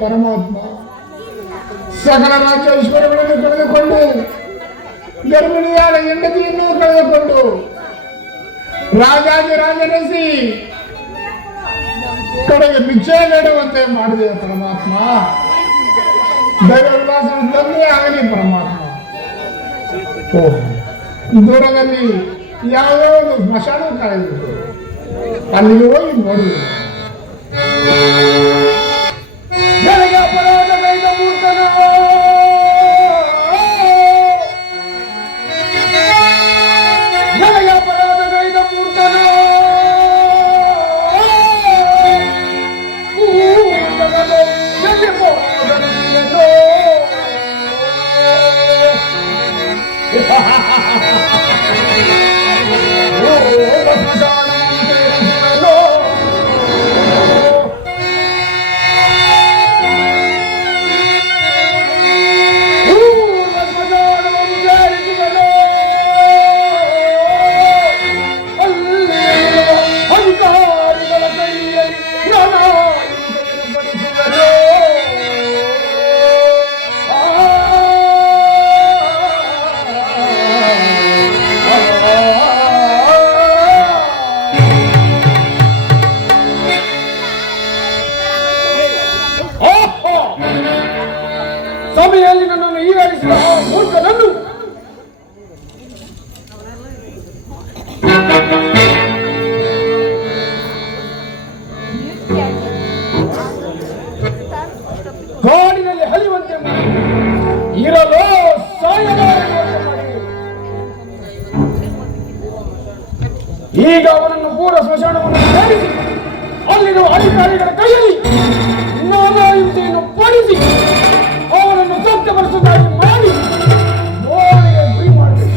ಪರಮಾತ್ಮ ಸಕಲ ರಾಜ್ಯ ಐಶ್ವರ್ಯಗಳನ್ನು ಕಳೆದುಕೊಂಡು ಗರ್ಭಿಣಿಯಾದ ಹೆಂಡತಿಯನ್ನು ಕಳೆದುಕೊಂಡು ರಾಜಾದಿರಾಜನಿಸಿ ಕಡೆಗೆ ಭಿಕ್ಷೆ ಬೇಡುವಂತೆ ಮಾಡಿದೆ ಪರಮಾತ್ಮ. ದೈವ ವಿಲಾಸ ತಂದೆ ಆಗಲಿ ಪರಮಾತ್ಮ. ದೂರದಲ್ಲಿ ಯಾವುದೋ ಒಂದು ಸ್ಮಶಾನ ಕಾಯಿದೆ, ಅಲ್ಲಿಗೆ ಹೋಗಿ ನೋಡಿ. ನನಗೆ ಅಪರಾಧ ಕೈದ ಮೂರ್ತನೋ, ನನಗೆ ಅಪರಾಧ ಕೈದ ಮೂರ್ತನೋ, ಸಭೆಯಲ್ಲಿ ನನ್ನನ್ನು ಈಡೇರಿಸಿದ ಮೂರ್ಖನನ್ನು ಕಾಡಿನಲ್ಲಿ ಹಲಿಯುವಂತೆ ಮಾಡಿ, ಇರಲು ಸಾಯಲು ಮಾಡಿ, ಈಗ ಅವನನ್ನು ಪೂರ್ವ ಸ್ಮಶಾನವನ್ನು ಸೇರಿಸಿ ಅಲ್ಲಿರುವ ಅಧಿಕಾರಿಗಳ ಕೈಯಲ್ಲಿ ನಾನಾ ಹಿಂಸೆಯನ್ನು ಪಡಿಸಿ ಅವನನ್ನು ಸತ್ಯಪಡಿಸುವುದಾಗಿ ಮಾಡಿ ಗೋಡೆಗೆ ಗುರಿ ಮಾಡಬೇಕು.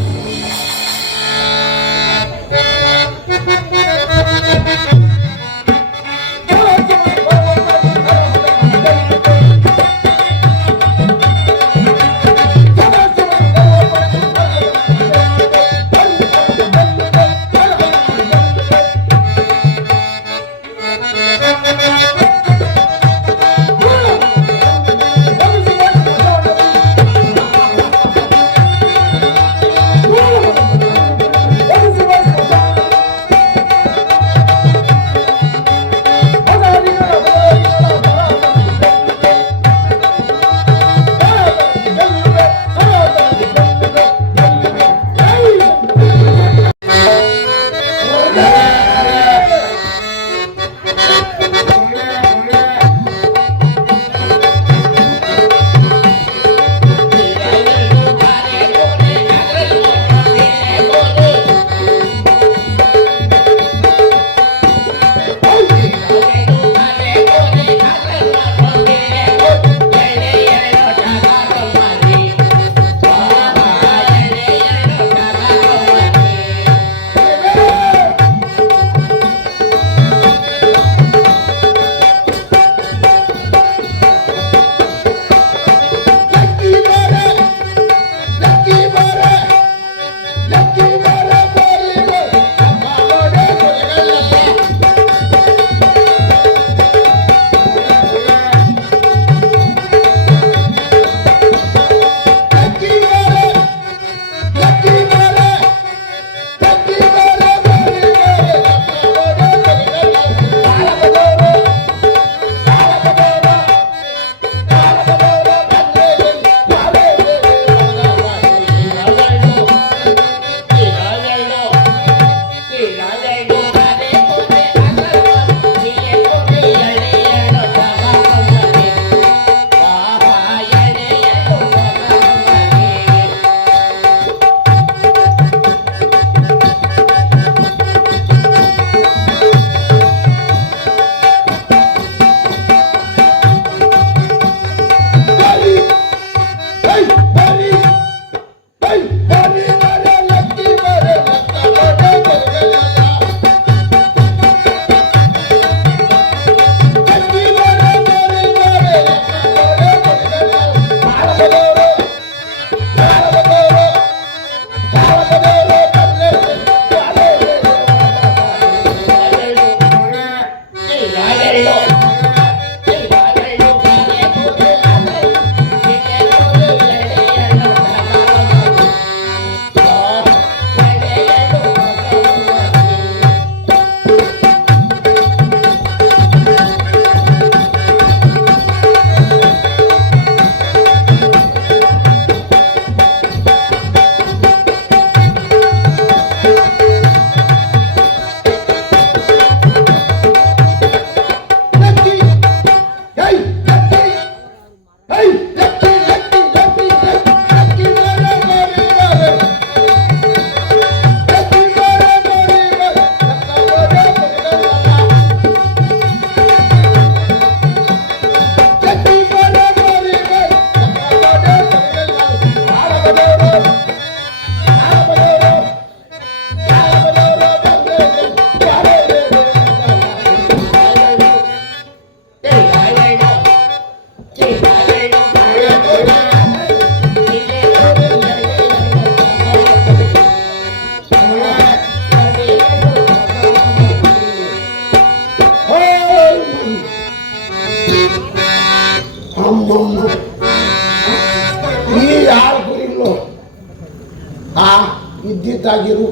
ಶಿಸ್ತಿತ್ತಾಗಿರು.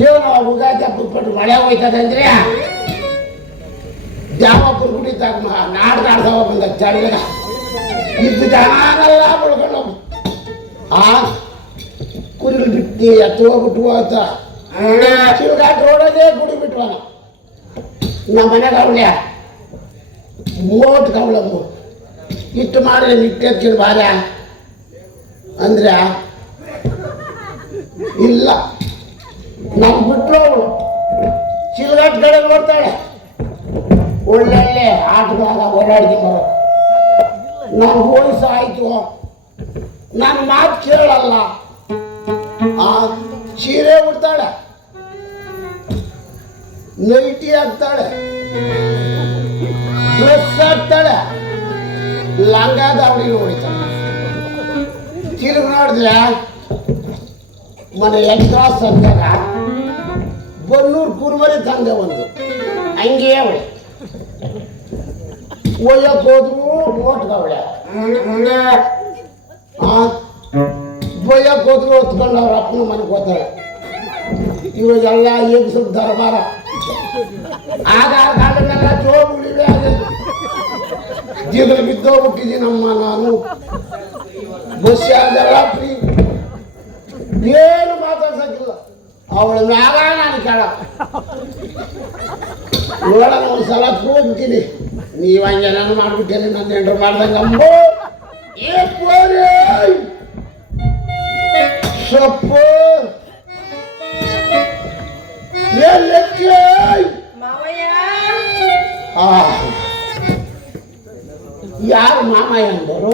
ಏನು ಉಗಾದಿ ಹಬ್ಬಕ್ಕೆ ಬಿಟ್ಟು ಮಳೆ ಹೋಯ್ತದೆ ಅಂದ್ರೆ ದ್ಯಾವಪ್ಪನ ಕುಡಿತಾಗ ನಾಡ್ದಾಡ್ದವ ಬಂದ ಚಳಿಗ ಇದ್ದು ಜನನೆಲ್ಲ ಬೆಳ್ಕೊಂಡು ಹೋಗಿ ಆ ಕುರಿಗಳು ಬಿಟ್ಟು ಎತ್ತು ಹೋಗ್ಬಿಟ್ಟು ಹೋಗ್ತ ಶಿವಘಾಟ್ ರೋಡಲ್ಲೇ ಗುಡಿ ಬಿಟ್ವ ನಮ್ಮ ಮನೆಗೆ ಅವಳ್ಯ ಮೋಟ್ ಕವಳಮ್ಮ ಇಟ್ಟು ಮಾಡಿ ನಿಟ್ಟೆಚ್ಚಿನ ಬಾರ ಅಂದ್ರೆ ಇಲ್ಲ ನಮ್ಗೆ ಬಿಟ್ಟರು ಅವಳು ಶಿಲ್ಘಾಟ್ ಕಡೆ ನೋಡ್ತಾಳೆ ಒಳ್ಳೊಳ್ಳೆ ಆಟಗಾರ ಓಡಾಡ್ದು ಬರೋ ನನ್ನ ವಯಸ್ಸು ಆಯ್ತು ನನ್ನ ಮಾತು ಕೇಳಲ್ಲ ಆ ಸೀರೆ ಉಡ್ತಾಳೆ ನೈಟಿ ಹಾಕ್ತಾಳೆ ಡ್ರೆಸ್ ಹಾಕ್ತಾಳೆ ಲಂಗ ದಾವಣಿ ಹೊಡಿತಾಳೆ ತಿರುಗಿ ನೋಡಿದ್ರೆ ಮನೆ ಎಕ್ರಾಸ್ ಅಂದಾಗ ಬನ್ನೂರು ಕುರುಮರಿ ತಂದೆ ಒಂದು ಹಂಗೆ ಅವಳೆ ಒಯ್ಯಕ್ಕೆ ಹೋದ್ರು ನೋಟ್ಗವಳೆ ಬೊಯ್ಯಕ್ಕೆ ಹೋದ್ರು ಹೊತ್ಕೊಂಡು ಅವ್ರ ಅಪ್ಪನ ಮನೆಗೆ ಹೋಗ್ತಾಳೆ ಇವಾಗೆಲ್ಲ ಎಗ್ಸು ದರ್ಬಾರ ಆಗ ಕಾಲನೆಲ್ಲ ಜೋಗುಳಿವೆ ಜಿಗಳು ಬಿದ್ದೋಗ್ಬಿಟ್ಟಿದ್ದೀನಮ್ಮ ನಾನು ಬಸ್ ಅದೆಲ್ಲ ಫ್ರೀ ಏನು ಮಾತಾಡ್ಸಕ್ಕಿಲ್ಲ ಅವಳ ಮ್ಯಾಗ ನಾನು ಕೇಳ ನೋಡೋಣ ಒಂದ್ಸಲ ಹೋಗ್ತೀನಿ ನೀವು ಹಂಗೆ ನಾನು ಮಾಡ್ಬಿಟ್ಟೇನೆ ನನ್ನ ಎಂಟ್ರು ಮಾಡ್ದಂಗ ಅಂಬೋ ಸೊಪ್ಪು ಯಾರು ಮಾಮಯ್ಯ ಅಂದರು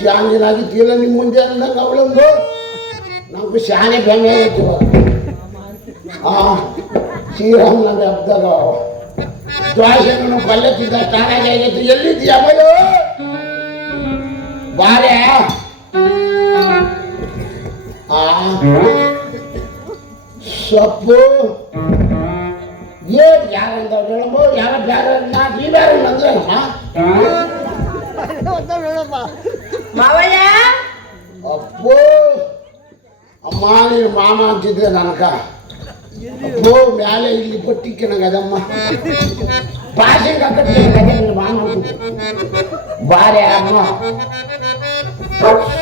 ಶಾಂಗಿನಾಗಿತ್ತಿಲ್ಲ ನಿಮ್ಮ ಮುಂದೆ ಅಂದಂಗ ಅವಳಂದು ನಮಗೂ ಶಾನೆ ಬೆಂಗೆ ಐತಿ ಶ್ರೀರಾಮನವಮಿ ಹಬ್ಬದಾಗ ದ್ವಾಸೆಗಳನ್ನು ಪಲ್ಯ ತಿಂದ ಸ್ನಾನಾಗಿ ಆಗೈತಿ ಎಲ್ಲಿದ್ದೀಯ ಮಗಳು ಬಾರೆ ಸೊಪ್ಪು ಏನ್ ಯಾರಂದವ್ರು ಹೇಳಮ್ಮ ಯಾರ ಬ್ಯಾರ ನೀ ಬ್ಯಾರ ಅಂದ್ರಮ್ಮ ಅಪ್ಪೋ ಅಮ್ಮ ನೀನು ಮಾಮ ಅಂತಿದ್ರೆ ನನಗ ಅಪ್ಪೋ ಮ್ಯಾಲೆ ಇಲ್ಲಿ ಪಟ್ಟಿಕ್ಕೆ ನಂಗೆ ಅದಮ್ಮ ಭಾಷೆಗೆ ಹಾಕತ್ತೆ ನೀನು ಮಾಮ ಅಂತಿದ್ದೆ ಬಾರೆ ಅಮ್ಮ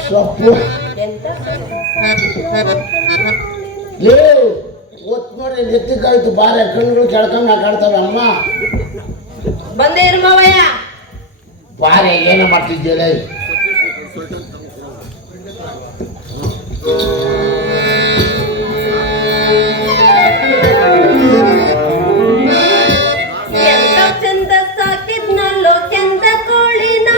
ಸೊಪ್ಪು ಏ ಒತ್ತು ನೋಡಿ ನೆತ್ತಿಗಾಯ್ತು ಬಾರೆ ಕಣ್ಣುಗಳು ಕೆಳ್ಕೊಂಡು ಕಾಡ್ತವೆ ಅಮ್ಮ ಬಂದೇ ಇರು ಮಾವಯ್ಯ ಬಾರೆ ಏನು ಮಾಡ್ತಿದ್ದೀರ ಎಂತ ಚಂದ ಸಾಕಿದ್ನಲ್ಲೋ ಚಂದ ಕೋಳಿನ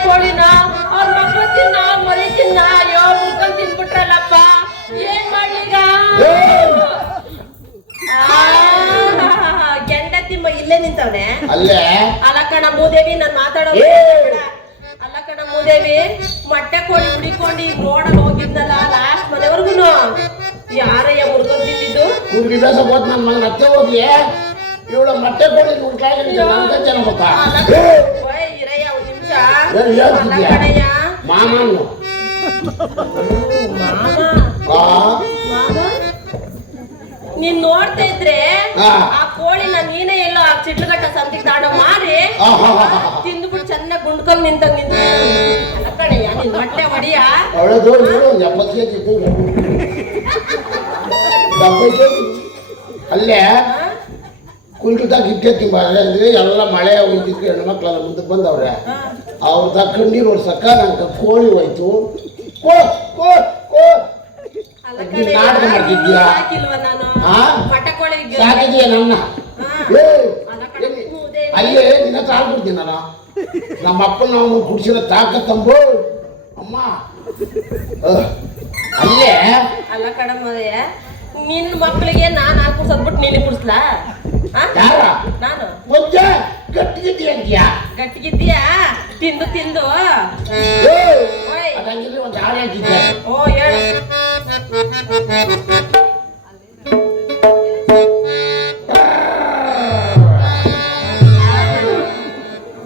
ಕೋಳಿನ ಅವ್ರ ಮಕ್ಕಳು ತಿನ್ನ ಮರಿ ತಿನ್ನ ಅಯ್ಯೋ ಮುರ್ಕೊಂಡ್ ತಿನ್ಬಿಟ್ರಲ್ಲಪ್ಪ ಏನ್ ಮಾಡ್ಲಿಗ ಗೆಂಡತಿಮ್ಮ ಇಲ್ಲೇ ನಿಂತವನೆ ಅಲ್ಲೇ ಅಲ್ಲಕ್ಕಣ ಮೂದೇವಿ ನಾನ್ ಮಾತಾಡೋ ಅಲ್ಲಕ್ಕಣ ಮೂದೇವಿ ಮೊಟ್ಟೆ ಕೋಳಿ ಹುಡಿಕೊಂಡು ಈಗ ನೋಡಲ್ ಹೋಗಿದ್ದಲ್ಲ ಲಾಸ್ಟ್ ಮನೆವರ್ಗುನು ಯಾರಯ್ಯ ಮುರ್ಕೊಂಡ್ ತಿಂದಿದ್ದು ಕುರಿ ಬೇಸ ಹೋದ್ ನನ್ನ ಮಗನ ಅತ್ತೆ ಹೋಗಿ ಇವಳ ಮೊಟ್ಟೆ ಕೋಳಿ ಉಂಟಾಗಿ ಜನ ಗೊತ್ತಾ ಮಾಮನ್ನು ನೀನ್ ನೋಡ್ತಾ ಇದ್ರೆ ಆ ಕೋಳಿನ ನೀನೇ ಎಲ್ಲೋ ಆ ಚಿಟ್ಲಗಟ್ಟ ಸಂತಿಗೆ ತಾಡೋ ಮಾರಿ ತಿಂದ್ಬಿಟ್ಟು ಚೆನ್ನಾಗಿ ಗುಂಡ್ಕೊಂಡ್ ನಿಂತಂಗ್ ನಿಂತ ಕಣಯ್ಯ ನಿನ್ ಮೊಟ್ಟೆ ಹೊಡಿಯ ಅಲ್ಲೇ ಕುಂಟದಾಗ ಇಟ್ಟೈತಿ ಅಂದ್ರೆ ಎಲ್ಲ ಮಳೆ ಹೋಯ್ತಿದ್ರು ಹೆಣ್ಮಕ್ಳೆಲ್ಲ ಮುಂದಕ್ಕೆ ಬಂದವ್ರೆ ಅವ್ರ ತಕ್ಕಂಡು ನೋಡ್ಸಕ್ಕ ನಂಗೆ ಕೋಳಿ ಹೋಯ್ತು ನಾಟಕ ಮಾಡ್ತಿದ್ಯಾ ಸಾಕಿದೀಯ ನನ್ನ ಅಲ್ಲೇ ನಿನ್ನ ಹತ್ರ ಹಾಲು ಕೊಡ್ತೀನಿ ನಾನು. ನಮ್ಮ ಅಪ್ಪನ ನಾವು ಕುಡಿಸಿರೋ ತಾಕತ್ತಂಬು ಅಮ್ಮ. ಅಲ್ಲೇ ಅಲ್ಲ ಕಣಮ್ಮಯ್ಯ, ನಿನ್ನ ಮಕ್ಕಳಿಗೆ ನಾನು ಹಾಲು ಕುಡ್ಸೋದ್ಬಿಟ್ಟು ನೀನು ಕುಡಿಸ್ಲಾ? ಯಾರ ನಾನು ಮುಂಚೆ ಗಟ್ಟಿಗಿದ್ದಿ ಅಂತೀಯಾ? ಗಟ್ಟಿಗಿದ್ದೀಯಾ? ತಿಂದು ತಿಂದು ಅದಂಗಿದ್ರೆ ಒಂದು ಹಾಳು ಹೇಳ್ತಿದ್ದೆ. ಓ ಹೇಳು.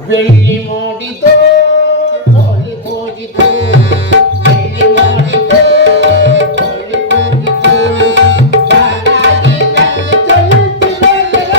ಬೆಳ್ಳಿ ಮೂಡಿತು ಕೋಳಿ ಕೂಗಿತು, ಬೆಳ್ಳಿ ಮೂಡಿತು ಕೋಳಿ ಕೂಗಿತು, ಚೆನ್ನಾಗಿ ನನ್ಗೆ ಚಲಿಸಿದ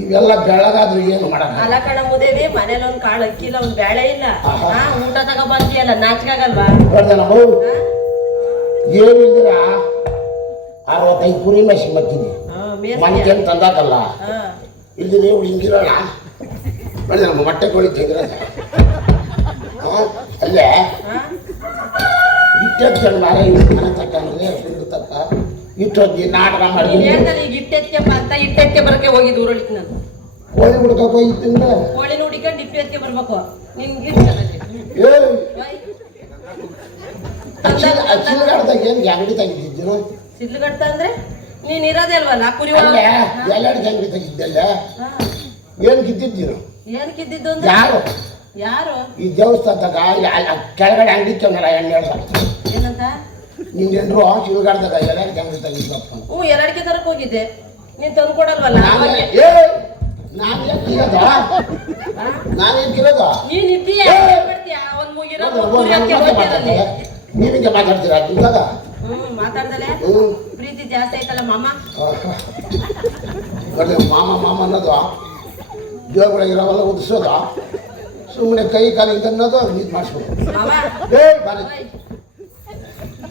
ಇವೆಲ್ಲ ಬೆಳಗಾದ್ರೆ ಏನು ಮಾಡಲ್ಲ. ಅಲ್ಲ ಕಣ ಮುದೇವಿ, ಮನೇಲಿ ಒಂದ್ ಕಾಳು ಅಕ್ಕಿ ಇಲ್ಲ, ಒಂದ್ ಬೇಳೆ ಇಲ್ಲ, ಊಟ ತಗೋ ಬಂದಿಯಲ್ಲ, ನಾಚಿಕಾಗಲ್ವಾ? ಏನಿಲ್ದಿರ 65 ಕುರಿ ಮೇಸಿ ಮತ್ತೀನಿ ಮನೆಗೇನು ತಂದಾಕಲ್ಲ. ಇಲ್ದಿರ ಇವಳು ಹಿಂಗಿರೋಣ ನೋಡಿ, ನಮ್ಮ ಮೊಟ್ಟೆ ಕೋಳಿ ತೆಗಿರೋದ ಅಲ್ಲೇ ಇಟ್ಟೆತ್ಕೊಂಡು ಮಾರೇ ಮನೆ ತಕ್ಕಂದ್ರೆ ಸುಂದು ತಕ್ಕ ಇಟ್ಟೊತ್ತಿ ನಾಟಕ ಮಾಡಿ ಈಗ ಇಟ್ಟೆತ್ಕೆ ಅಂತ ಇಟ್ಟೆತ್ಕೆ ಬರಕ್ಕೆ ಹೋಗಿದ್ದು ಊರೊಳಿಕ್ ನಾನು ಕೋಳಿ ಹುಡ್ಕಕ್ಕೆ ಹೋಗಿತ್ತಿಂದ ಕೋಳಿ ಹುಡಿಕೊಂಡು ಇಟ್ಟೆತ್ಕೆ ಬರ್ಬೇಕು ನಿನ್ಗೆ. ಚಿಲ್ಲಗಾಡ್ದಾಗ ಏನು ಅಂಗಡಿ ತೆಗಿದ್ದಿದ್ರು? ಸಿದ್ಲಗಟ್ಟ ಅಂದ್ರೆ ನೀನ್ ಇರೋದೇ ಅಲ್ವಲ್ಲ ಕುರಿ ಎಲ್ಲಾಡಿ ಅಂಗಡಿ ತೆಗಿದ್ದಲ್ಲ, ಏನು ಕಿದ್ದಿದ್ದೀರು? ಏನ್ ಕಿದ್ದಿದ್ದು ಅಂದ್ರೆ ಯಾರು ಯಾರು? ಈ ದೇವಸ್ಥಾನದಾಗ ಕೆಳಗಡೆ ಅಂಗಡಿ ತಂಗಲ್ಲ ಎಣ್ಣೆ ಏನಂತ ನಿನ್ನೆಂದ್ರು ಚಿಲ್ಲಗಾಡ್ದಾಗ ಎಲ್ಲಾಡಿ ಅಂಗಡಿ ತೆಗಿದ್ದಪ್ಪ. ಎರಡಕ್ಕೆ ತರಕ್ ಹೋಗಿದ್ದೆ, ನೀನ್ ತಂದು ಕೊಡಲ್ವಲ್ಲ? ನಾನೇನ್ ಕಿರೋದ? ನಾನೇನ್ ಕಿರೋದ? ನೀನ್ ಇದ್ದೀಯ ಒಂದ್ ಮುಗಿರೋದು ನೀವಿಂಗೆ ಮಾತಾಡ್ತೀರಾ ನಿಂತಾಗ? ಮಾತಾಡ್ದಲೆ ಪ್ರೀತಿ ಜಾಸ್ತಿ ಆಯ್ತಲ್ಲ ಮಾಮ. ನೋಡಿ ಮಾಮ ಮಾಮ ಅನ್ನೋದು ದೇವಗಳಿಗಿರೋವೆಲ್ಲ ಉದಿಸೋದ ಸುಮ್ಮನೆ ಕೈ ಕಾಲಿಂದ ಅನ್ನೋದು ಅದು ಇದು ಮಾಡಿಸ್ಬೇಕು. ಮಾವ ಏ ಬಾರಿ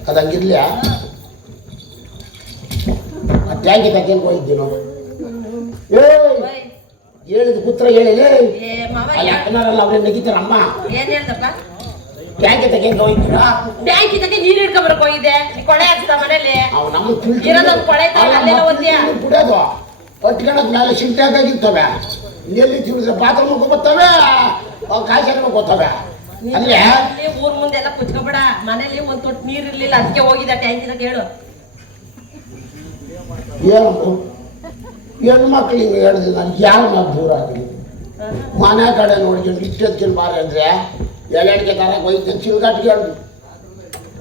ಅದು ಹಂಗಿರ್ಲಿ. ಟ್ಯಾಂಕಿ ತಗೊಂಡು ಹೋಗಿದ್ದೀನೋ ಏ ಓಯ್. ಹೇಳಿದ ಪುತ್ರ ಹೇಳಿ ಏ ಮಾವ ಅಲ್ಲಿ ಅಕ್ಕನಾರಲ್ಲ ಅವ್ರೇ ನಗಿತಾರಮ್ಮ. ಏನ್ ಹೇಳ್ದಪ್ಪ? ಟ್ಯಾಂಕಿ ತಗೊಂಡು ಹೋಗಿದ್ದೀರಾ? ಬ್ಯಾಂಕ್ ಇದ್ದಕ್ಕೆ ನೀರ್ ಹಿಡ್ಕೊಂಡ್ ಬರಕ್ ಹೋಗಿದ್ದೆ. ನೀ ಕೊಳೆ ಹಚ್ಚಿದ ಮನೇಲಿ ಅವು ನಮ್ಮ ಇರೋದೊಂದು ಕೊಳೆ ತಾನೆ ಅಲ್ಲೆಲ್ಲ ಓದ್ತೀಯ. ಕುಡಿಯೋದು ಒಟ್ಕೊಳಕ್ ಮೇಲೆ ಸಿಂಟ್ಯಾಗ ಆಗಿರ್ತವೆ. ಎಲ್ಲಿ ತಿರುಗಿದ್ರೆ ಬಾತ್ರೂಮ್ ಬರ್ತವೆ, ಕಾಯಿಸಲು ಗೊತ್ತವೆ. ಅಲ್ಲೇ ಅಲ್ಲಿ ಊರ್ ಮುಂದೆಲ್ಲ ಕುಚ್ಕೋಬೇಡ. ಮನೇಲಿ ಒಂದ್ ತೊಟ್ಟು ನೀರ್ ಇರ್ಲಿಲ್ಲ, ಅದಕ್ಕೆ ಹೋಗಿದ್ದ ಟ್ಯಾಂಕ್ ಇದ್ದಕ್ಕೆ ಹೇಳು. ಏನು ಹೆಣ್ಣು ಮಕ್ಕಳಿಗೆ ಹೇಳಿದ್ರೆ ನನಗೆ ಯಾರು ನಾವು ದೂರ ಆಗಲಿ. ಮನೆ ಕಡೆ ನೋಡ್ಕೊಂಡು ಇಷ್ಟೊತ್ತಿನ ಬಾರಿ ಅಂದರೆ ಎಲೆಡ್ಗೆ ತರಕ್ಕೆ ಹೋಗಿದ್ದೆ, ಚಿಲ್ಗಾಟಿಗೆ ಹೇಳುದು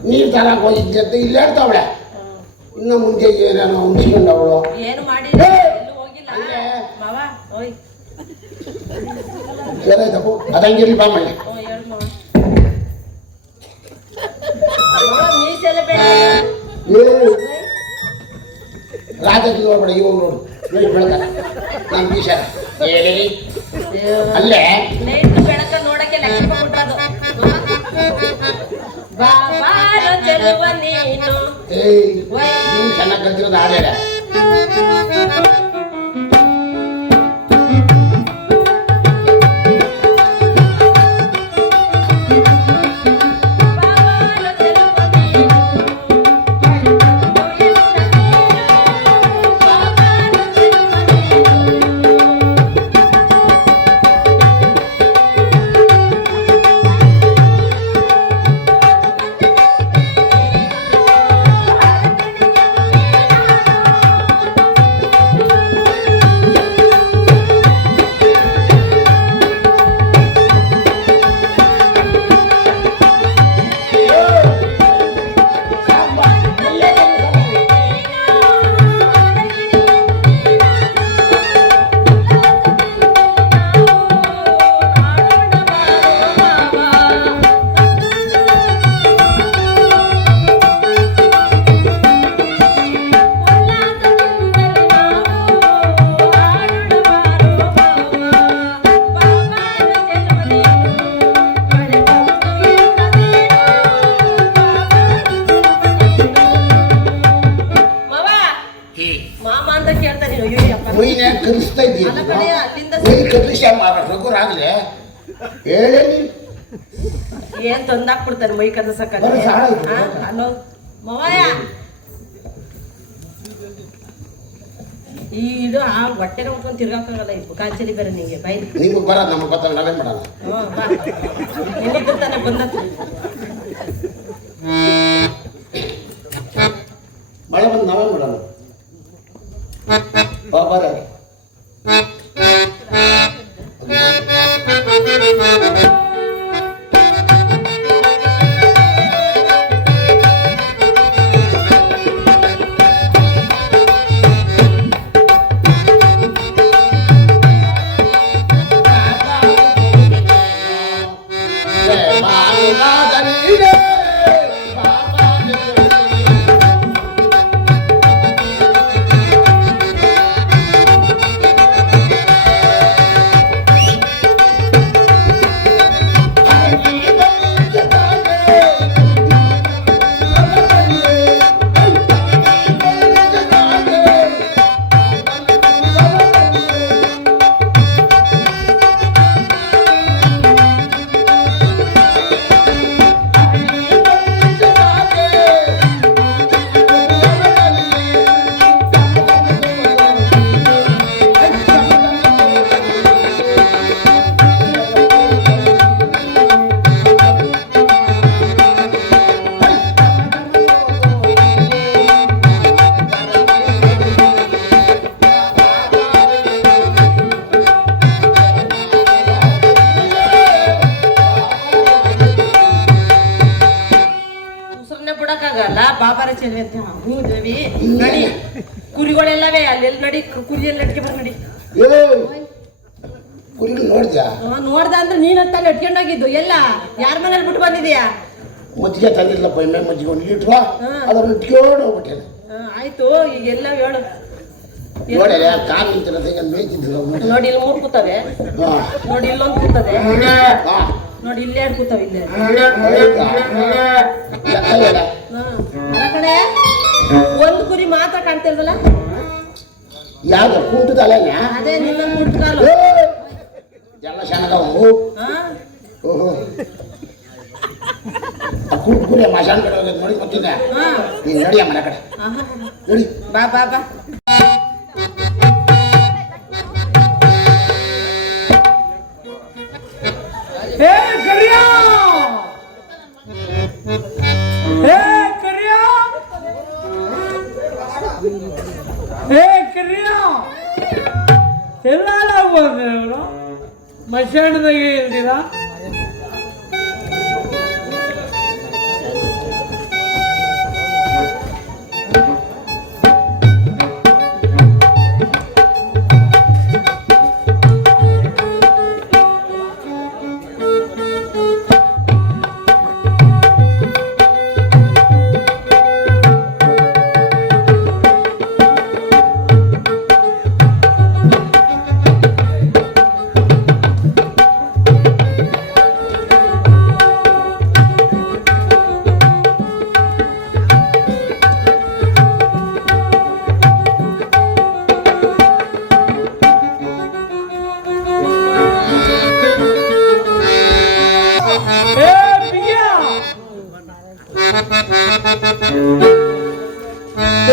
ನೀರು ತರಕ್ಕೆ ಹೋಗಿದ್ದೆ ಅಂತ ಇಲ್ಲಿ ಹೇಳ್ತಾವಳೆ. ಇನ್ನು ಮುಂದೆ ಏನೇನೋ ಉಣ್ಸ್ಕೊಂಡವಳು. ಏನು ಮಾಡಿ ಎಲ್ಲೂ ಹೋಗಿಲ್ಲ ಮಾವ. ಓಯ್ ಏನಾಯ್ತಪ್ಪು ಅದಂಗಿರ್ಲಿ ಬಾ ಮಳೆ. ಓ ಹೇಳು ಮಾವ. ಮೀಸೆಲ್ಲ ಬೇಡ. ರಾತ್ರಿ ನೋಡ್ಬೇಡ, ಇವಾಗ ನೋಡು ಬೆಳಕ ನಾನು ವಿಷಯ ಅಲ್ಲೇ ಲೈಟ್ ಬೆಳಕ ನೋಡಕ್ಕೆ ಲೆಕ್ಕ ಕೊಟ್ಟದು. ಬಾಬಾರ ಚೆಲುವ ನೀನು. ನೀವು ಚೆನ್ನಾಗಿ ಕಲ್ತಿರೋದು ಹಾಡ್ಯಾರ. ಮೈನ ಕಲಿಸ್ತಾ ಇದ್ದೀನಿ. ಮೈ ಕಲಿಸಿ ರಘುರಾಗ್ಲೆ ಹೇಳೇ ನೀನು ಏನ್ ತಂದಾಕ್ಬಿಡ್ತಾನೆ ಮೈ ಕಲಸಕ್ಕ. ಹಲೋ ಮವಾಯ, ಈ ಇಡು ಆ ಹೊಟ್ಟೆ ನೋಡ್ಕೊಂಡು ತಿರ್ಗಾಕಾಗಲ್ಲ. ಇಪ್ಪು ಕಾಂಚಲಿ ಬೇರೆ ನಿಂಗೆ ಬೈ. ನಿಮ್ಗೆ ಬರೋದು ನಮಗೆ ಗೊತ್ತಲ್ಲ, ನಾವೇನ್ ಮಾಡೋಣ. ನಿನ್ನಿದ್ದು ತಾನೆ ಬಂದತ್ತು. ಮಳೆ ಬಂದು ನಾವೇನ್ ಮಾಡೋಣ. ಬರ ಬಾಬಾರ ಚೆಲುವೆ ಅಂತ. ಹ್ಞೂ ದೇವಿ ನಡಿ. ಕುರಿಗಳೆಲ್ಲವೇ ಅಲ್ಲೆಲ್ಲಿ ನಡಿ. ಕುರಿಯಲ್ಲಿ ಅಟ್ಕೆ ಬಂದು ನಡಿ. ಕುರಿ ನೋಡ್ದ್ಯಾ? ನೋಡ್ದ ಅಂದ್ರೆ ನೀನ್ ತಾನೆ ಅಟ್ಕೊಂಡೋಗಿದ್ದು. ಎಲ್ಲ ಯಾರ ಮನೇಲಿ ಬಿಟ್ಟು ಬಂದಿದ್ಯಾ? ಮಜ್ಜಿಗೆ ತಂದಿಲ್ಲಪ್ಪ, ಮಜ್ಜಿಗೆ 1 ಲೀಟ್ರು ಅದನ್ನು ಇಟ್ಕೊಂಡು ಹೋಗ್ಬಿಟ್ಟೆ. ಆಯ್ತು, ಈಗ ಎಲ್ಲ ಹೇಳು. ನೋಡಿ ಕಾಲು ನಿಂತಿರೋದು ಮೇಯ್ತಿದ್ರು ನೋಡಿ ಇಲ್ಲಿ 3 ಕೂತವೆ, ನೋಡಿ ಇಲ್ಲೊಂದು ಕೂತದೆ, ನೋಡಿ ಇಲ್ಲೇ 2 ಕೂತವೆ, ಇಲ್ಲೇ ಕಡೆ ಒಂದು ಕುರಿ ಮಾತ್ರ ಕಾಣ್ತಿಲ್ವಲ್ಲ? ಯಾವ್ದು ಕುಂಟದಲ್ಲ? ಅದೇ ನಿನ್ನ ಕುಂಟಗಾಲು ಎಲ್ಲ ಚೆನ್ನಾಗವು. ಓಹೋ ಕುಂಟು ಕುರಿ ಮಸಾನ್ ಕಡೆ ಹೋಗೋದು ನೋಡಿ ಗೊತ್ತಿದ್ದೆ. ನೀನು ನಡಿಯ ಮನೆ ಕಡೆ ನೋಡಿ. ಬಾ ಬಾ ಬಾ. हे करिया, हे करिया, हे करिया, ಎಲ್ಲಾಲ ಹೋದ್ರು ಮಶಾಣದಾಗೆ ಇಲ್ದಿರಾ?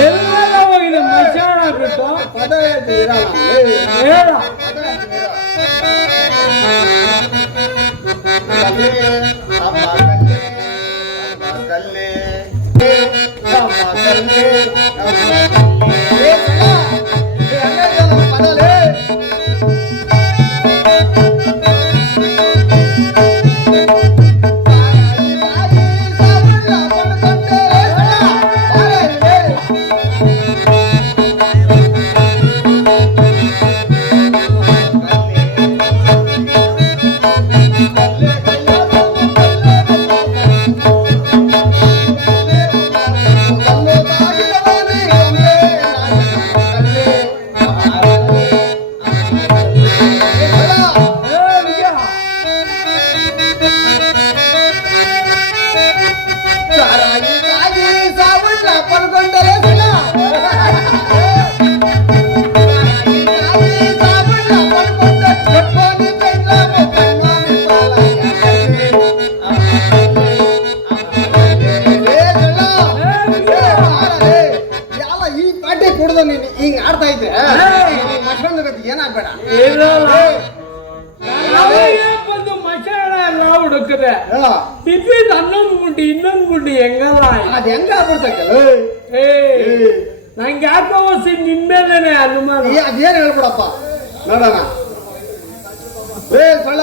ಎಲ್ಲೆಲ್ಲ ಹೋಗಿದೆ ಮಶಾಣ ಬಿಟ್ಟು ಪದ ಹೇಳ್ತೀರಾ? ಹೇಳ ಹಿಂಗ್ ಆಡ್ತಾ ಇದ್ರೆ ಮಶ್ರೂಮ್ ಏನಾಗ್ಬೇಡ. ಬಂದು ಮಶಾಣ ಎಲ್ಲ ಹುಡುಕದೆ ಇದ್ದಿದ್ದು ಇನ್ನೊಂದು ಗುಂಡಿ ಹೆಂಗಲ್ಲ ಅದ್ ಹೆಂಗ ಆಗ್ಬಿಡ್ತಕ್ಕಲ್ಲ. ನಂಗೆ ಯಾಕೋ ನಿಮ್ಮೇಲೇನೆ ಅನುಮಾನ. ಅದೇನ್ ಹೇಳ್ಬಿಡಪ್ಪ ನೋಡೋಣ. ಸೊಳ್ಳ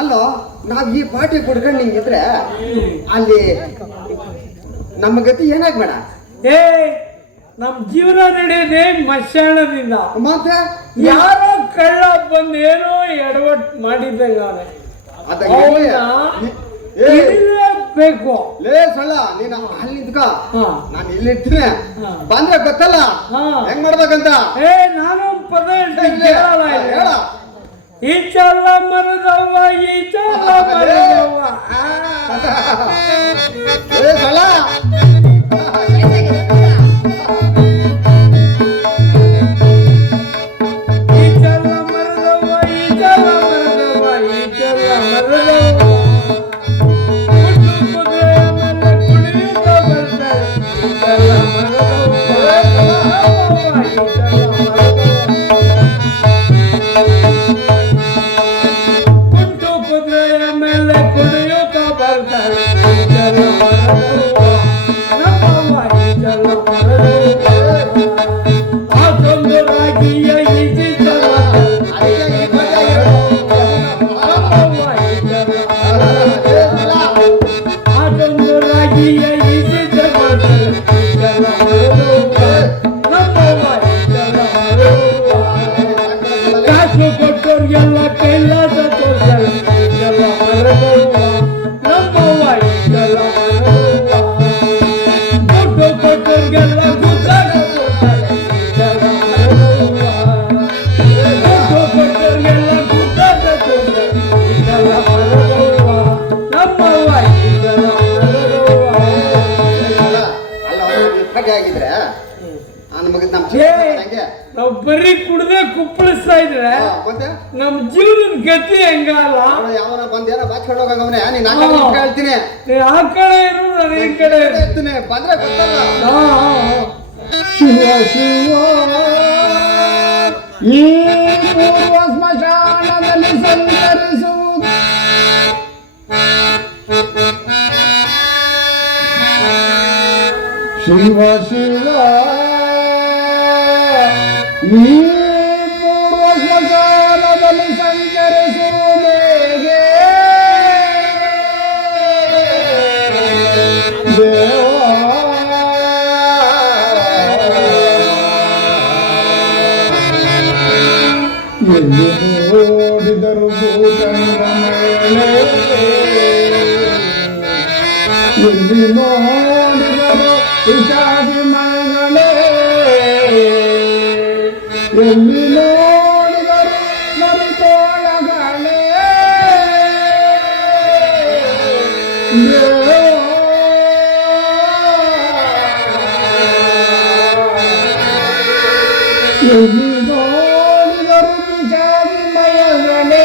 ಅಲ್ಲೋ ನಾವ್ ಈ ಪಾರ್ಟಿ ಕುಡ್ಕೊಂಡು ಹಿಂಗಿದ್ರೆ ಅಲ್ಲಿ ನಮ್ಮ ಗತಿ ಏನಾಗ್ಬೇಡ. ನಮ್ ಜೀವನ ನಡೆಯೋದೇ ಮಶಾಣದಿಂದ. ಮತ್ತೆ ಯಾರೋ ಕಳ್ಳ ಬಂದು ಏನೋ ಎಡವಟ್ ಮಾಡಿದ್ದಂಗ ಬೇಕು. ಲೇ ಸೊಳ್ಳ ನೀನು ಅಲ್ಲಿ ನಿಂತ್ಕ, ನಾನು ಇಲ್ಲಿರ್ತೀನಿ. ಬಂದ್ರೆ ಗೊತ್ತಲ್ಲ ಹೆಂಗ್ ಮಾಡ್ಬೇಕಂತ. ನಾನು ಪದ ಹೇಳ. ಈಚಲ್ಲ ಮರದವ್ವ, ಈಚಲ್ಲ ಮರದವ್ವ. ಸೊಳ್ಳ ಎಲ್ಲ ಮುಗಿದ್ ನಮ್ ಏ, ನಾವ್ ಬರೀ ಕುಡ್ದೆ ಕುಪ್ಪಳಿಸ್ತಾ ಇದ್ರೆ ಮತ್ತೆ ನಮ್ ಜೀವನದ ಗತಿ ಹೆಂಗಲ್ಲ. ಯಾವನ ಬಂದ್ ಏನೋ ಬಾಚ್ಕೊಂಡು ಹೋಗವನೆ ನೀನ್ ಹೇಳ್ತೀನಿ ನೀ ಆ ಕಡೆ ಇರು, ನಾನು ಈ ಕಡೆ ಇರ್ತೀನಿ ಬಂದ್ರೆ ಗೊತ್ತಲ್ಲ. ಶಿವ ಶಿವ ಈ ಪೂರ್ವ ಸ್ಮಶಾನದಲ್ಲಿ ಸಂಚರಿಸುವುದು ಶಿವ ಶಿವ ಈ ಪೂರ್ವ ಸ್ಮಶಾನದಲ್ಲಿ ಸಂಚರಿಸುವುದೇಗೆ ಎಲ್ಲಿ ನೋಡಿದರು ಭೂತಂಗ ಮೇಲೆ ಎಲ್ಲಿ ನೋಡಿದರು ವಿಷಾದಿ ಮಗಳೇ ಎಲ್ಲಿ ನೋಡಿದರು ನರಿತೋಳಗಳೇ ಎಲ್ಲಿ ನೋಡಿದರು ವಿಷಾದಿ ಮಗಳೇ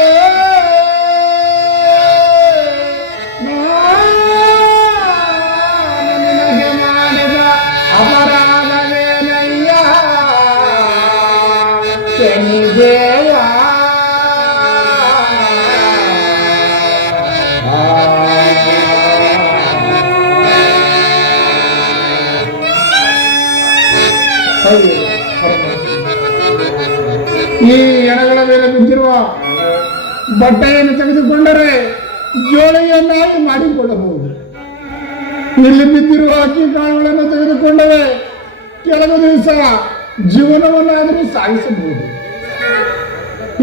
ನನಗೆ ಮಾಡಿದ ಅಪರಾಧವೇನಯ್ಯ ಶನಿದೇವ ಈ ಎಣಗಳ ಮೇಲೆ ಬಿದ್ದಿರುವ ಬಟ್ಟೆಯನ್ನು ತೆಗೆದುಕೊಂಡರೆ ಜೋಳಿಯನ್ನಾಗಿ ಮಾಡಿಕೊಳ್ಳಬಹುದು. ಇಲ್ಲಿ ಬಿದ್ದಿರುವ ಅಕ್ಕಿ ಕಾಳುಗಳನ್ನು ತೆಗೆದುಕೊಂಡರೆ ಕೆಲವು ದಿವಸ ಜೀವನವನ್ನಾದರೂ ಸಾಗಿಸಬಹುದು.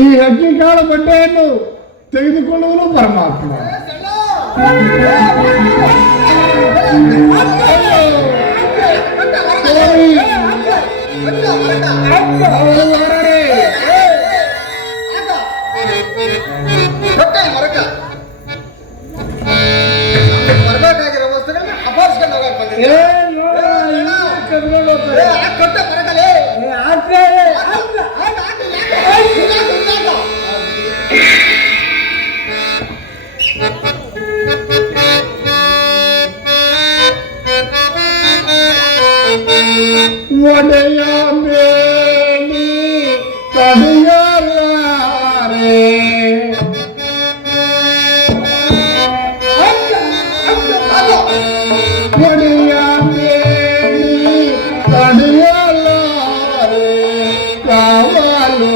ಈ ಅಕ್ಕಿ ಕಾಳು ಬಟ್ಟೆಯನ್ನು ತೆಗೆದುಕೊಳ್ಳುವುದು ಪರಮಾತ್ಮ. ಮರಬೇಕಾಗಿರೋ ವಸ್ತುಗಳನ್ನ ಅಪಹರಿಸ್ಕೊಂಡು ಹೋಗಕ್ ಬಂದಿದ್ದೀಯ. ಕೊಟ್ಟ ಮರಕಲೇ ಒಡೆಯ ಬೇಡಿ ತಡೆಯಲಾರೆ ಒಡೆಯ ಬೇಡಿ ತಡೆಯಲಾರೆ ಕಾವಲು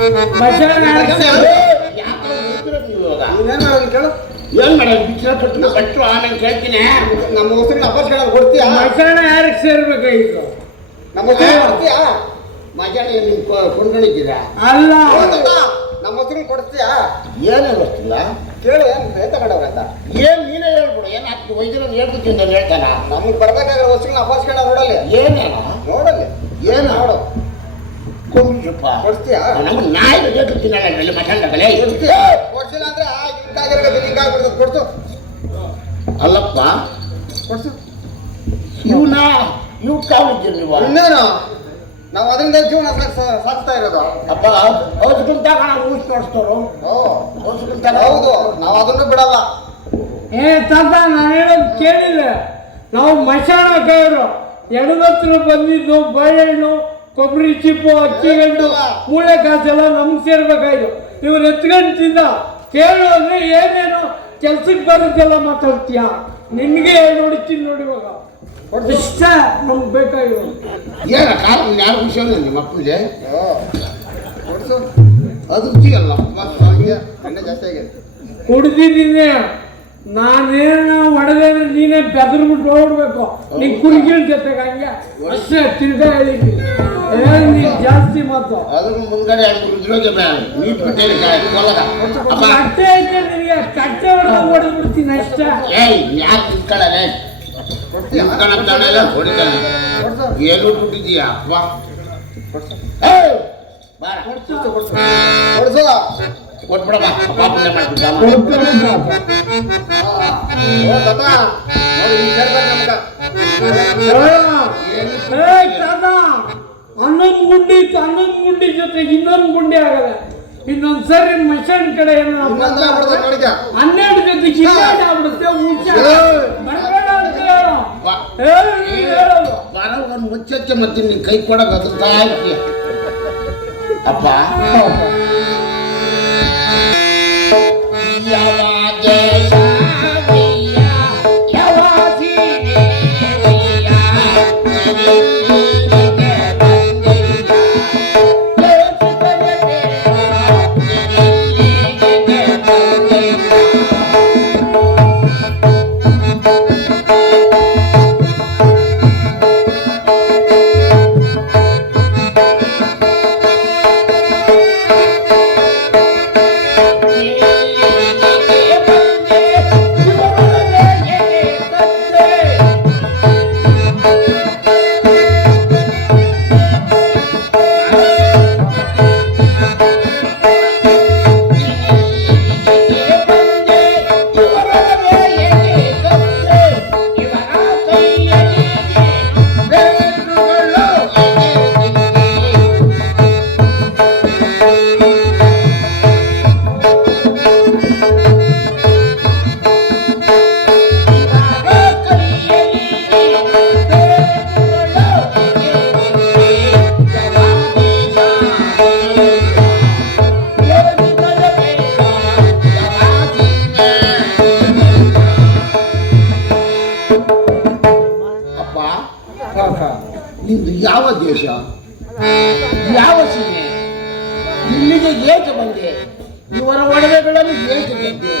ಮಶಾಣ ಹಾರಿಸಿ ಯಾಕೆ ಹೋಗ್ತಿರೋದು ನೀವು ಇವಾಗ? ನೀನೇನ್ ಮಾಡೋದು ಕೇಳು. ಏನ್ ಮಾಡೋದು? ಬಿಚ್ಚ ಕಟ್ಟರು ಆಮೇಲೆ ಕೇಳ್ತೀನಿ. ನಮ್ಮ ಹೆಸರಿನ ಅಪಸ್ಕಳ ಕೊಡ್ತೀಯಾ? ಮಶಾಣ ಯಾರಿಗೆ ಸೇರ್ಬೇಕಾಗಿತ್ತು? ನಮ್ಮ ಹೆಸರು ಕೊಡ್ತೀಯಾ? ಮಜಾನ ನೀವು ಕೊಂಡ್ಕೊಂಡಿದ್ದೀರಾ? ಅಲ್ಲ ನಮ್ಮ ಹೆಸರು ಕೊಡ್ತೀಯಾ? ಏನೇ ಗೊತ್ತಿಲ್ಲ. ಕೇಳು ಏನ್ ತಗೊಂಡೋಗಂತ. ಏನ್ ನೀನೇ ಹೇಳ್ಬಿಡು. ಏನ್ ಆಗ್ತದೆ ವೈದ್ಯರಲ್ಲಿ ಹೇಳ್ಕೊತೀನಿ ಅಂತ ಹೇಳ್ತಾನ. ನಮಗೆ ಬರ್ಬೇಕಾಗಿರೋ ವಸ್ತುಗಳನ್ನ ಅಪಸ್ಕಳ ನೋಡಲ್ಲಿ. ಏನೇನ ನೋಡಲ್ಲಿ ಏನು ನೋಡು. ಕೊಂಡ್ರಪ್ಪ ಕೊಡ್ತೀಯಾ? ನಮ್ಗೆ ನಾಯಿ ಹೇಳ್ಕೊತೀನಲ್ಲ ಇಲ್ಲಿ ಮಠಂಡಗಳೇ. ಕೊಡ್ತೀಯಾ? ಕೊಡ್ಸಿಲ್ಲ ಅಂದ್ರೆ ಹಿಂಗಾಗಿರೋದು ಹಿಂಗಾಗ್ಬಿಡ್ತದೆ. ಕೊಡ್ಸು ಅಲ್ಲಪ್ಪ ಕೊಡ್ಸು. ಇವ್ ಕಾವಿದ್ದೀರಿಲ್ವಾ? ಇನ್ನೇನು ನಾವು ಅದರಿಂದ ಜೀವನ ಸಾಕ್ತಾ ಇರೋದು. ಅಪ್ಪ ಔಷಧಿ ತಗೋಣ ಊಸ್ ನೋಡ್ಸ್ತವ್ರು. ಔಷಧಿ ಹೌದು, ನಾವು ಅದನ್ನು ಬಿಡಲ್ಲ. ಏ ತಾತ ನಾನು ಹೇಳೋದು ಕೇಳಿಲ್ಲ. ನಾವು ಮಶಾಣಕ್ಕವರು ಎಡಗತ್ರ ಬಂದಿದ್ದು ಬಾಳೆಹಣ್ಣು, ಕೊಬ್ಬರಿ ಚಿಪ್ಪು, ಅಕ್ಕಿಗಂಡು, ಮೂಳೆ ಕಾಸೆಲ್ಲ ನಮ್ಗೆ ಸೇರ್ಬೇಕಾಯ್ತು. ಇವ್ರು ಎತ್ಕೊಂತಿದ್ದ ಕೇಳು ಅಂದ್ರೆ ಏನೇನು ಕೆಲ್ಸಕ್ಕೆ ಬರುತ್ತೆಲ್ಲ ಮಾತಾಡ್ತೀಯ. ನಿನ್ಗೆ ನೋಡಿತೀನಿ ನೋಡಿ ಇವಾಗ ಇಷ್ಟ ನಮ್ಗೆ ಬೇಕಾಗಿರೋದು. ಏನ ಕಾಲ ಯಾರು ವಿಷಯ ನಿಮ್ಮ ಅಪ್ಪನಿಗೆ ಕೊಡ್ಸು. ಅದು ರುಚಿಯಲ್ಲ. ಎಣ್ಣೆ ಜಾಸ್ತಿ ಆಗಿದೆ. ಕುಡ್ದಿದ್ದೀನಿ ನಾನೇನ ಹೊಡೆದ್ರೆ ನೀನೇ ಬೆದರ್ಬಿಟ್ಟು ಹೋಗ್ಬಿಡ್ಬೇಕು. ನೀನ್ ಕುಡ್ಗಿನ ಜೊತೆಗೆ ಹಂಗೆ ಅಷ್ಟೇ ತಿರ್ಗಾ ಹೇಳಿದ್ವಿ. ಏನ್ ನೀನ್ ಜಾಸ್ತಿ ಮಾತು ಅದ್ರ ಮುಂದ್ಗಡೆ ರುದ್ರೋಗೆ ನೀಟ್ ಬಿಟ್ಟೇಳಿ ಅಪ್ಪ ಕಟ್ಟೆ ಐತೆ ನಿನಗೆ. ಕಟ್ಟೆ ಹೊಡೆದು ಬಿಡ್ತೀನಿ ಅಷ್ಟೇ. ಏಯ್ ಯಾಕೆ ತಿಳ್ಕೊಳ್ಳಲೆ ಹೊಡಿತಾನೆ. ಏನು ಬಿಟ್ಟಿದೀಯಾ ಅಪ್ಪ? ಏಯ್ ಬಾರ ಕೊಡ್ಸು. ಕೊಟ್ಬಿಡಪ್ಪ. ಪಾಪುಂಡೆ ಮಾಡ್ಬಿಟ್ಟ. ಹನ್ನೊಂದು ಗುಂಡಿ ಜೊತೆಗೆ ಇನ್ನೊಂದು ಗುಂಡಿ ಆಗಲ್ಲ. ಇನ್ನೊಂದ್ ಸರಿ ಮಶಾನ್ ಕಡೆ ಇನ್ನೊಂದು ಆಗ್ಬಿಡ್ತದೆ ನೋಡಿದ್ಯ? 12 ಜೊತೆಗೆ ಇನ್ನೊಂದು ಆಗ್ಬಿಡುತ್ತೆ. ಬಾರ ಒಂದು ಮುಚ್ಚಕ್ಕೆ ಮತ್ತೆ ನಿನ್ ಕೈ ಕೊಡಕ್ ಅದ್ರತಾ ಇರ್ತೀಯ ಅಪ್ಪ. ಯಾವ ದೇಶ ನಿಂದು ಯಾವ ದೇಶ, ಯಾವ ಸೀಮೆ, ಇಲ್ಲಿಗೆ ಏಕೆ ಬಂದೆ, ಇವರ ಒಡವೆಗಳನ್ನು ಏಕೆ ಗೆದ್ದೆ,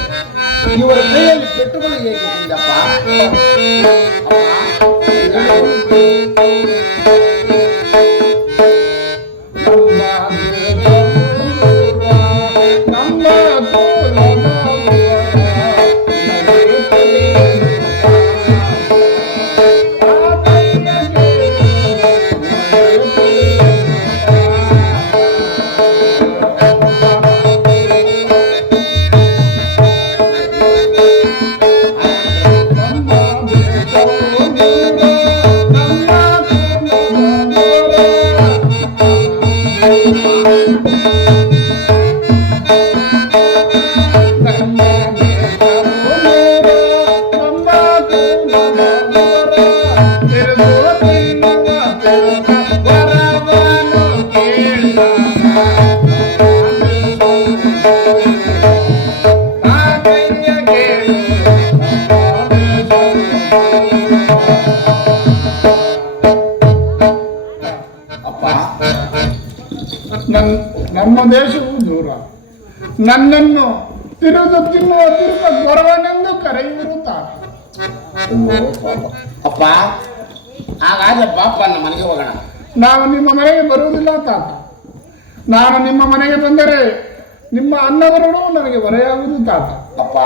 ಇವರ ಕೈಯಲ್ಲಿ ಪೆಟ್ಟುಗಳು ಏಕೆ ತಿಂದಪ್ಪ? ದ್ವೇಷವೂ ದೂರ. ನನ್ನನ್ನು ತಿರುದು ತಿನ್ನುವ ತಿರುಪ ಗೊರವನೆಂದು ಕರೆಯುವರು ತಾತ. ಅಪ್ಪ ಹಾಗಾದ್ರೆ ಬಾಪ ನಮ್ಮ ಮನೆಗೆ ಹೋಗೋಣ. ನಾನು ನಿಮ್ಮ ಮನೆಗೆ ಬರುವುದಿಲ್ಲ ತಾತ. ನಾನು ನಿಮ್ಮ ಮನೆಗೆ ಬಂದರೆ ನಿಮ್ಮ ಅನ್ನವರಳು ನನಗೆ ಹೊರೆಯಾಗುವುದು ತಾತ. ಅಪ್ಪ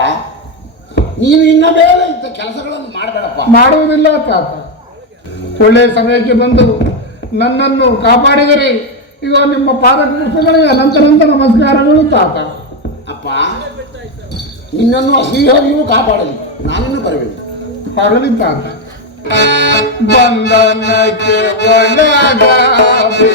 ನೀನು ಇನ್ನ ಮೇಲೆ ಇಂಥ ಕೆಲಸಗಳನ್ನು ಮಾಡಬೇಡಪ್ಪ. ಮಾಡುವುದಿಲ್ಲ ತಾತ. ಒಳ್ಳೆಯ ಸಮಯಕ್ಕೆ ಬಂದು ನನ್ನನ್ನು ಕಾಪಾಡಿದರೆ ಈಗ ನಿಮ್ಮ ಪಾದಕೃಷ್ಣಗಳಿಗೆ ಅನಂತ ನಮಸ್ಕಾರಗಳು ತಾತ. ಅಪ್ಪ ನಿನ್ನನ್ನು ಶ್ರೀಹರಿಯು ಕಾಪಾಡಲಿ, ನಾನಿನ್ನು ಬರಬೇಕು. ಆಗಲಿ ತಾತ. ಬಂಧನಕ್ಕೆ ಒಳಗಾದೆ